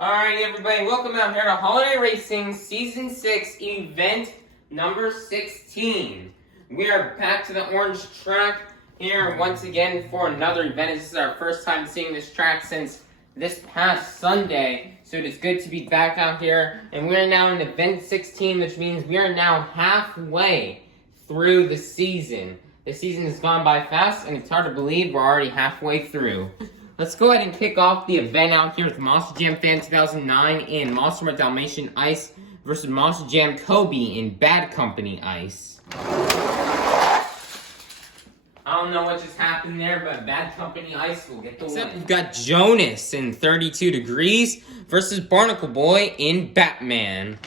Alright everybody, welcome out here to Holiday Racing Season 6 Event number 16. We are back to the orange track here once again for another event. This is our first time seeing this track since this past Sunday, so it is good to be back out here. And we are now in Event 16, which means we are now halfway through the season. The season has gone by fast, and it's hard to believe we're already halfway through. Let's go ahead and kick off the event out here with Monster Jam Fan 2009 in Monster Mutt Dalmatian Ice versus Monster Jam Kobe in Bad Company Ice. I don't know what just happened there, but Bad Company Ice will get the win. We've got Jonas in 32 Degrees versus Barnacle Boy in Batman.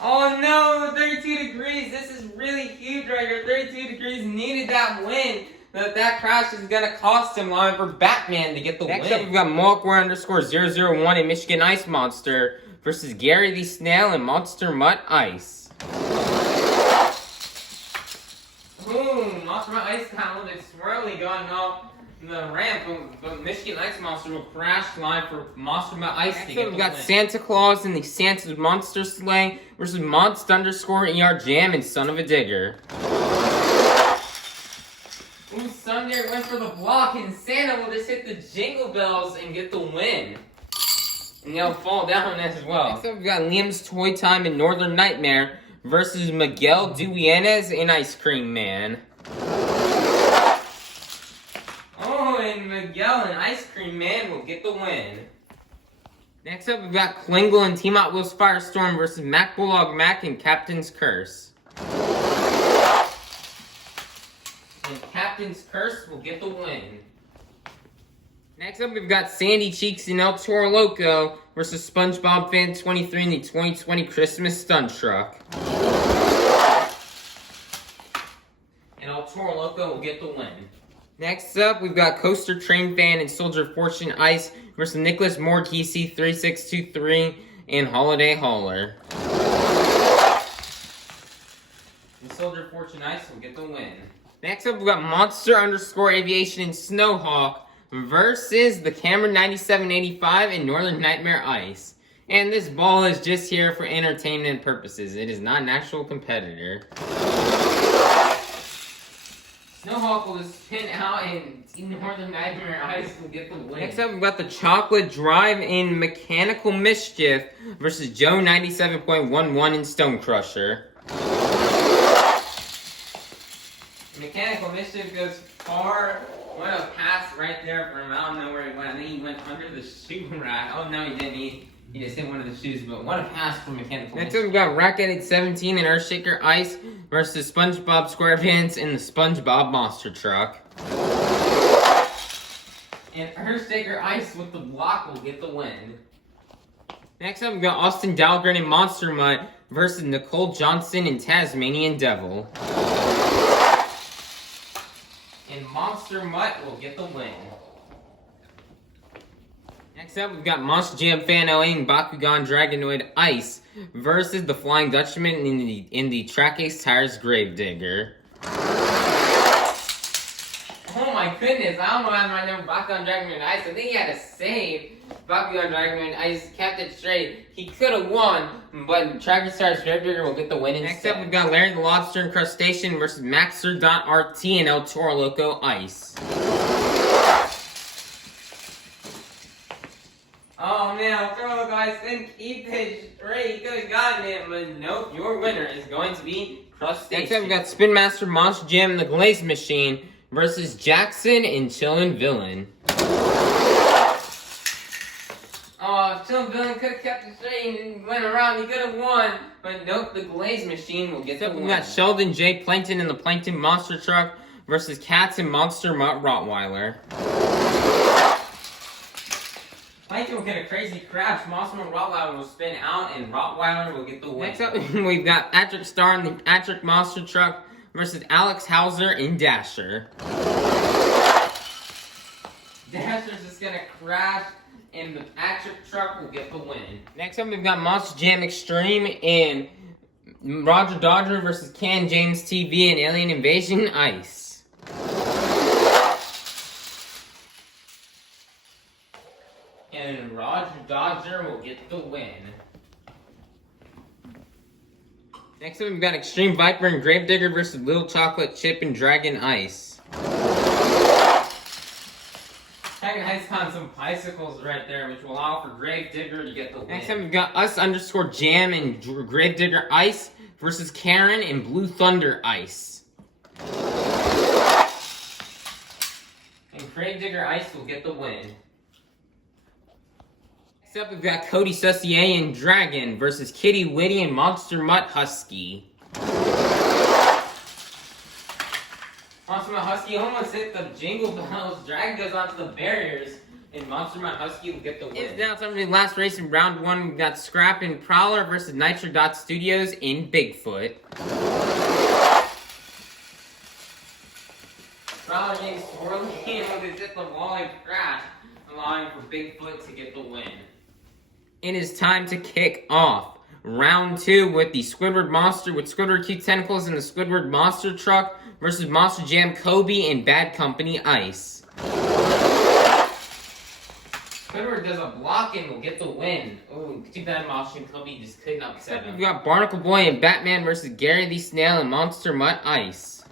Oh no, 32 Degrees, this is really huge right here. 32 Degrees needed that win. That crash is gonna cost him line for Batman to get the win. Next up, we've got Malkware_001 in Michigan Ice Monster versus Gary the Snail in Monster Mutt Ice. Ooh, Monster Mutt Ice got a little bit swirly going off the ramp, but Michigan Ice Monster will crash line for Monster Mutt Ice to get the win. We've got Santa Claus in the Santa's Monster Sleigh versus Monst_ER Jam and Son of a Digger. Ooh, Sunday went for the block, and Santa will just hit the jingle bells and get the win. And they'll fall down as well. Next up, we've got Liam's Toy Time in Northern Nightmare versus Miguel Dueñas in Ice Cream Man. Oh, and Miguel and Ice Cream Man will get the win. Next up, we've got Klingle and Team Hot Wheels Firestorm versus Mac Bulldog Mac and Captain's Curse. And Captain's Curse will get the win. Next up, we've got Sandy Cheeks and El Toro Loco versus SpongeBob Fan 23 in the 2020 Christmas Stunt Truck. And El Toro Loco will get the win. Next up, we've got Coaster Train Fan and Soldier of Fortune Ice versus Nicholas Morkisi 3623 and Holiday Hauler. And Soldier of Fortune Ice will get the win. Next up, we've got Monster_Aviation and Snowhawk versus the Cameron 9785 and Northern Nightmare Ice. And this ball is just here for entertainment purposes. It is not an actual competitor. Snowhawk will just spin out and Northern Nightmare Ice will get the win. Next up, we've got the Chocolate Drive in Mechanical Mischief versus Joe 97.11 in Stone Crusher. Mechanical Mischief goes far. What a pass right there from I don't know where he went. I think he went under the shoe rack. Oh no, he didn't. He just hit one of the shoes. But what a pass from Mechanical Mischief. Next up, we've got Racket 17 and Earthshaker Ice versus SpongeBob SquarePants in the SpongeBob Monster Truck. And Earthshaker Ice with the block will get the win. Next up, we've got Austin Dahlgren and Monster Mutt versus Nicole Johnson and Tasmanian Devil. And Monster Mutt will get the win. Next up, we've got Monster Jam Fan 08 and Bakugan Dragonoid Ice versus the Flying Dutchman in the Track Ace Tires Gravedigger. Oh my goodness, I don't know how I remember Bakugan Dragonoid Ice. I think he had to save Bakugan Dragonoid Ice, kept it straight. He could have won, but Track Ace Tires Gravedigger will get the win instead. Next up, we've got Larry the Lobster and Crustacean versus Maxer.RT and El Toro Loco Ice. Oh man, El Toro Loco Ice didn't keep it straight. He could have gotten it, but nope, your winner is going to be Crustacean. Next up, we've got Spin Master Monster Jam and the Glaze Machine versus Jackson and Chillin' Villain. Oh, Chillin' Villain could have kept it straight and went around. He could have won. But nope, the Glaze Machine will get the win. We got Sheldon J. Plankton in the Plankton Monster Truck versus Cats and Monster Mutt Rottweiler. Plankton will get a crazy crash. Monster Mutt Rottweiler will spin out and Rottweiler will get the win. Next up, we've got Patrick Star in the Patrick Monster Truck versus Alex Hauser in Dasher. Dasher's just gonna crash, and the Patrick Truck will get the win. Next up, we've got Monster Jam Extreme in Roger Dodger versus Ken James TV and Alien Invasion Ice. And Roger Dodger will get the win. Next up, we've got Extreme Viper and Gravedigger versus Little Chocolate Chip and Dragon Ice. Dragon Ice on some bicycles right there, which will allow for Gravedigger to get the win. Next up, we've got Us_Jam and Gravedigger Ice versus Karen and Blue Thunder Ice. And Gravedigger Ice will get the win. Next up, we've got Cody Sussier and Dragon versus Kitty Witty and Monster Mutt Husky. Monster Mutt Husky almost hit the Jingle Bells. Dragon goes onto the barriers, and Monster Mutt Husky will get the win. It's now time for the last race in round one. We've got Scrap and Prowler versus Nitro Dot Studios in Bigfoot. Prowler getting swirly and with hit the wall and crash, allowing for Bigfoot to get the win. It is time to kick off round two with the Squidward Monster with Squidward Cute Tentacles and the Squidward Monster Truck versus Monster Jam Kobe and Bad Company Ice. Squidward does a block and will get the win. Oh, too bad Monster Jam Kobe just couldn't upset him. We've got Barnacle Boy and Batman versus Gary the Snail and Monster Mutt Ice.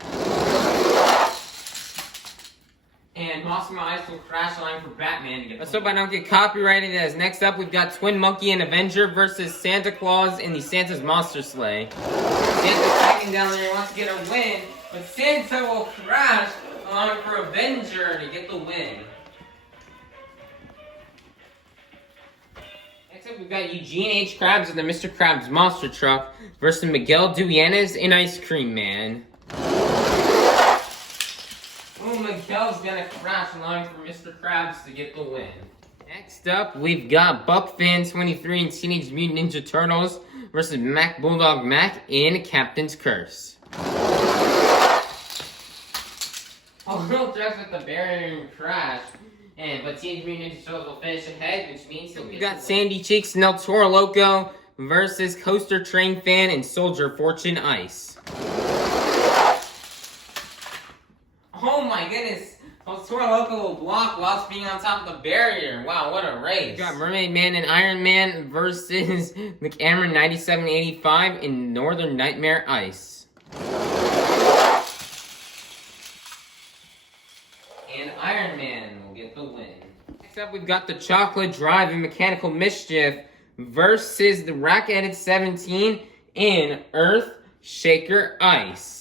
And Monster Mutt Ice will crash line for Batman to get. Let's hope I don't get copyrighted. As next up, we've got Twin Monkey and Avenger versus Santa Claus in the Santa's Monster Sleigh. Santa's tagging down there and wants to get a win, but Santa will crash, allowing for Avenger to get the win. Next up, we've got Eugene H. Krabs and the Mr. Krabs Monster Truck versus Miguel Duenas and Ice Cream Man. Oh, Miguel's gonna crash, allowing for Mr. Krabs to get the win. Next up, we've got BuckFan23 and Teenage Mutant Ninja Turtles versus Mac Bulldog Mac in Captain's Curse. Oh, Little Trucks with the barrier and crash. But Teenage Mutant Ninja Turtles will finish ahead, which means he'll get. We've got Sandy Cheeks and El Toro Loco versus Coaster Train Fan and Soldier Fortune Ice. Oh my goodness! El Toro Loco will block whilst being on top of the barrier. Wow, what a race! We've got Mermaid Man and Iron Man versus the Cameron 9785 in Northern Nightmare Ice. And Iron Man will get the win. Next up, we've got the Chocolate Drive and Mechanical Mischief versus the Rack-Edit 17 in Earth Shaker Ice.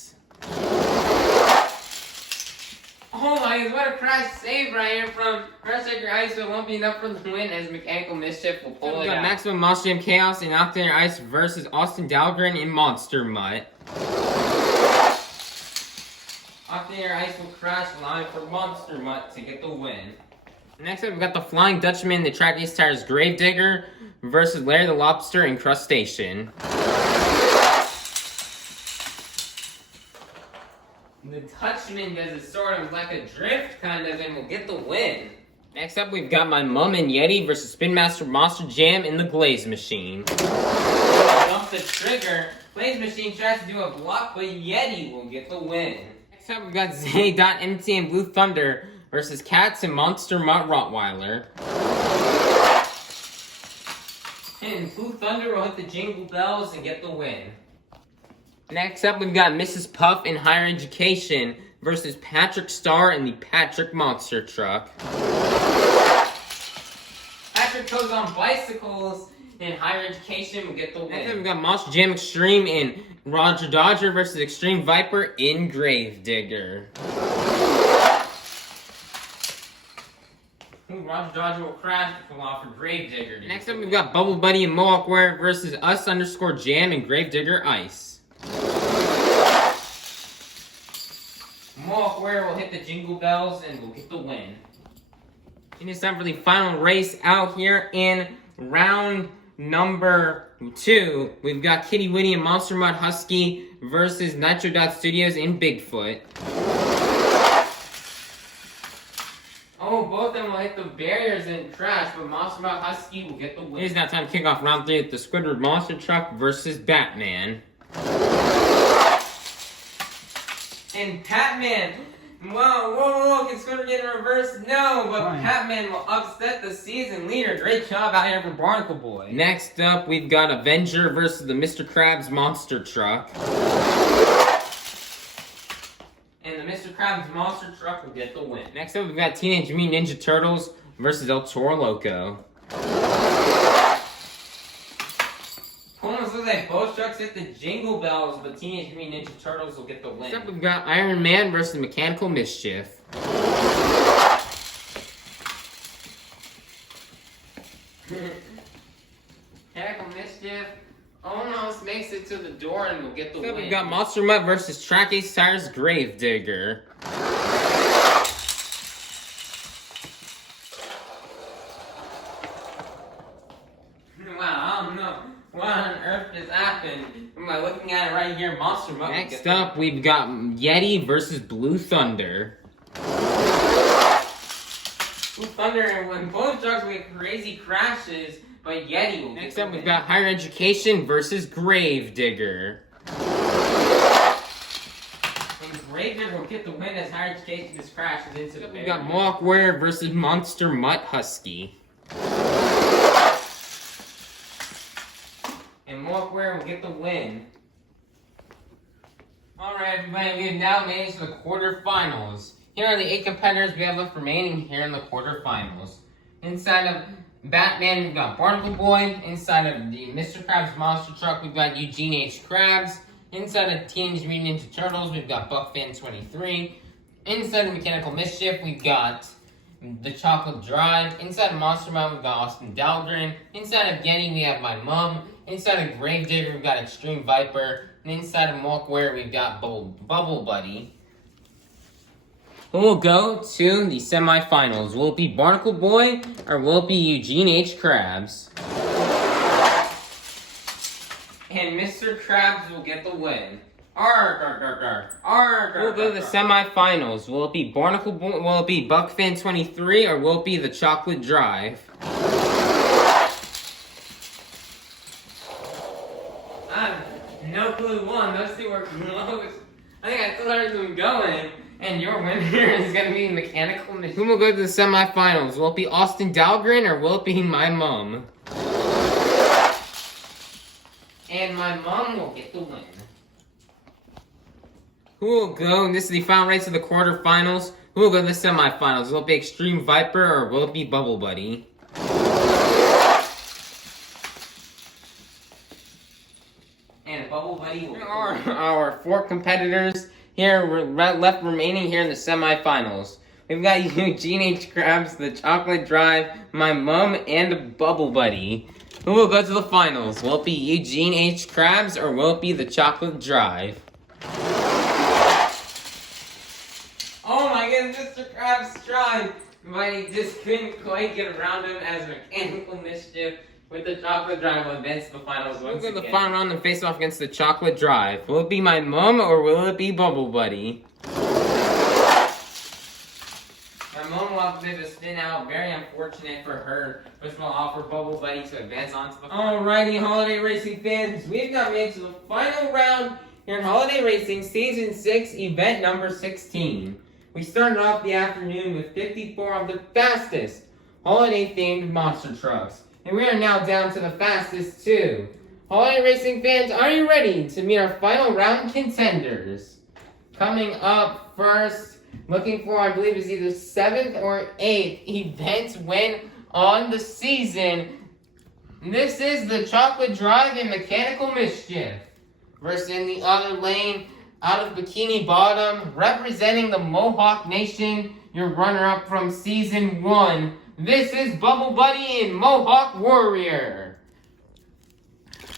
Oh my goodness, what a crash save right here from Earth Shaker Ice, but it won't be enough for the win as Mechanical Mischief will pull it out. Maximum Monster Jam Chaos and Octanator Ice versus Austin Dahlgren and Monster Mutt. Octanator Ice will crash, allowing for Monster Mutt to get the win. Next up, we've got the Flying Dutchman, the Track Ace Tires Gravedigger versus Larry the Lobster and Crustacean. The Dutchman does it sort of like a drift kind of and will get the win. Next up, we've got My Mum and Yeti versus Spin Master Monster Jam in the Glaze Machine. Dump the trigger. Glaze Machine tries to do a block, but Yeti will get the win. Next up, we've got Zay.MT and Blue Thunder versus Cats and Monster Mutt Rottweiler. And Blue Thunder will hit the Jingle Bells and get the win. Next up, we've got Mrs. Puff in Higher Education versus Patrick Star in the Patrick Monster Truck. Patrick goes on bicycles in Higher Education will get the win. Next up, we've got Monster Jam Extreme in Roger Dodger versus Extreme Viper in Gravedigger. Roger Dodger will crash to come off for Gravedigger. Next up, we've got Bubble Buddy and Mohawk Wear versus Us_Jam and Gravedigger Ice. Mohawk Wear will hit the Jingle Bells and will get the win. And it's time for the final race out here in round number 2. We've got Kitty Witty and Monster Mutt Husky versus Nitro Dot Studios in Bigfoot. Oh, both of them will hit the barriers and crash, but Monster Mutt Husky will get the win. It is now time to kick off round 3 with the Squidward Monster Truck versus Batman. And Batman Whoa, it's going to get in reverse. No, but Fine. Batman will upset the season leader. Great job out here for Barnacle Boy. Next up, we've got Avenger versus the Mr. Krabs Monster Truck. And the Mr. Krabs Monster Truck will get the win. Next up, we've got Teenage Mutant Ninja Turtles versus El Toro Loco. Almost looks like both trucks hit the jingle bells, but Teenage Mutant Ninja Turtles will get the win. Next up, we've got Iron Man versus Mechanical Mischief. Mechanical Mischief almost makes it to the door and will get the win. We've got Monster Mutt versus Track Ace Tires Gravedigger. Wow, I don't know what on earth just happened. Am I looking at it right here? Monster Mutt. Next up, we've got Yeti versus Blue Thunder. Blue Thunder, and when both trucks will get crazy crashes, but Yeti will. Next up, we've got Higher Education versus Gravedigger. And Gravedigger will get the win as Higher Education just crashes into the barrier. We've got Mohawk Warrior versus Monster Mutt Husky. And Mohawk Warrior will get the win. Alright, everybody, we have now made it to the quarterfinals. Here are the 8 competitors we have left remaining here in the quarterfinals. Inside of Batman, we've got Barnacle Boy. Inside of the Mr. Krabs Monster Truck, we've got Eugene H. Krabs. Inside of Teenage Mutant Ninja Turtles, we've got BuckFan23. Inside of Mechanical Mischief, we've got the Chocolate Drive. Inside of Monster Mutt, we've got Austin Dahlgren. Inside of Yeti, we have My Mom. Inside of Gravedigger, we've got Extreme Viper. And inside of Mohawk Warrior, we've got Bubble Buddy. We'll go to the semifinals. Will it be Barnacle Boy or will it be Eugene H. Krabs? And Mr. Krabs will get the win. We'll go to the semifinals. Will it be Barnacle Boy? Will it be BuckFan23 or will it be the Chocolate Drive? No clue one. Those two were close. I think I still heard them going. And your winner is going to be Mechanical Mischief. Who will go to the semifinals? Will it be Austin Dahlgren or will it be My Mom? And My Mom will get the win. Who will go? And this is the final race of the quarterfinals. Who will go to the semifinals? Will it be Extreme Viper or will it be Bubble Buddy? And Bubble Buddy will. Here are our 4 competitors. Here, we're left remaining here in the semifinals. We've got Eugene H. Krabs, the Chocolate Drive, My Mom, and Bubble Buddy. Who will go to the finals? Will it be Eugene H. Krabs or will it be the Chocolate Drive? Oh my goodness, Mr. Krabs tried, but he just couldn't quite get around him as Mechanical Mischief with the Chocolate Drive will advance to the finals once again. We'll go to the final round and face off against the Chocolate Drive. Will it be My Mom or will it be Bubble Buddy? My Mom will have a bit of a spin out. Very unfortunate for her, which will offer Bubble Buddy to advance on to the final. Alrighty, Holiday Racing fans, we've now made it to the final round here in Holiday Racing Season 6, Event number 16. We started off the afternoon with 54 of the fastest holiday-themed monster trucks. And we are now down to the fastest 2. Holiday Racing fans, are you ready to meet our final round contenders? Coming up first, looking for, I believe, is either 7th or 8th event win on the season. This is the Chocolate Drive and Mechanical Mischief. Versus in the other lane, out of Bikini Bottom, representing the Mohawk Nation, your runner-up from Season 1. This is Bubble Buddy and Mohawk Warrior.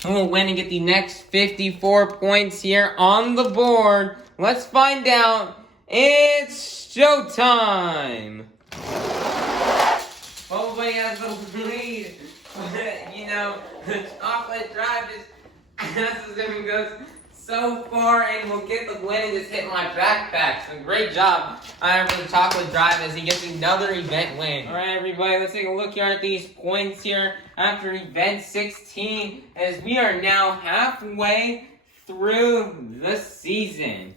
Who will win and get the next 54 points here on the board? Let's find out. It's showtime! Bubble Buddy has the lead. You know, the Chocolate Drive is as it goes so far and will get the win and just hit my backpack. So great job for the Chocolate Drive as he gets another event win. Alright everybody, let's take a look here at these points here after event 16 as we are now halfway through the season.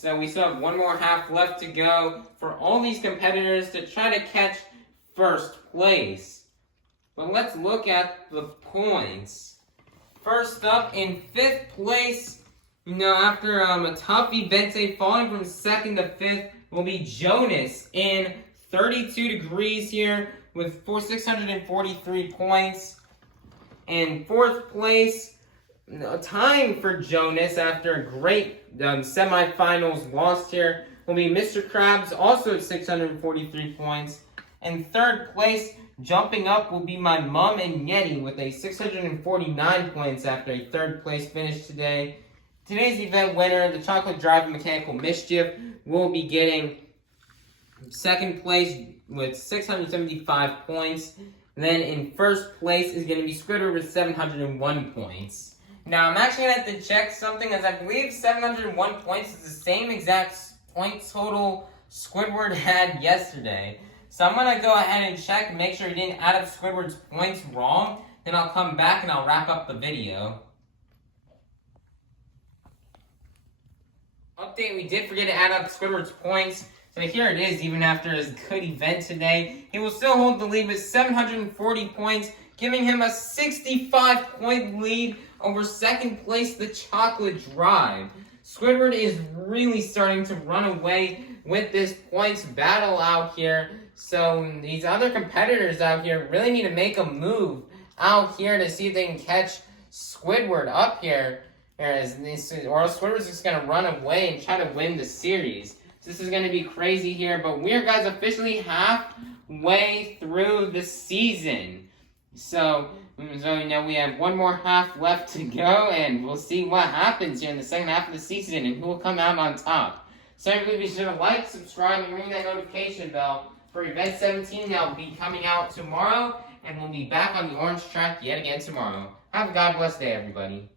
So we still have one more half left to go for all these competitors to try to catch first place. But let's look at the points. First up, in 5th place, after a tough event day, falling from 2nd to 5th, will be Jonas in 32 degrees here with 643 points. In 4th place, tying for Jonas after a great semifinals loss here, will be Mr. Krabs, also at 643 points. In 3rd place, jumping up, will be my mom and Yeti with a 649 points after a 3rd place finish today. Today's event winner, the Chocolate Driving Mechanical Mischief, will be getting 2nd place with 675 points. Then in 1st place is going to be Squidward with 701 points. Now I'm actually going to have to check something, as I believe 701 points is the same exact point total Squidward had yesterday. So I'm going to go ahead and check and make sure he didn't add up Squidward's points wrong. Then I'll come back and I'll wrap up the video. Update, we did forget to add up Squidward's points. So here it is, even after his good event today. He will still hold the lead with 740 points, giving him a 65-point lead over 2nd place, the Chocolate Drive. Squidward is really starting to run away with this points battle out here. So these other competitors out here really need to make a move out here to see if they can catch Squidward up here. Or else Squidward's just going to run away and try to win the series. So this is going to be crazy here, but we're, guys, officially halfway through the season. So we have one more half left to go, and we'll see what happens here in the second half of the season and who will come out on top. So everybody be sure to like, subscribe, and ring that notification bell for Event 17 that will be coming out tomorrow, and we'll be back on the orange track yet again tomorrow. Have a God bless day, everybody.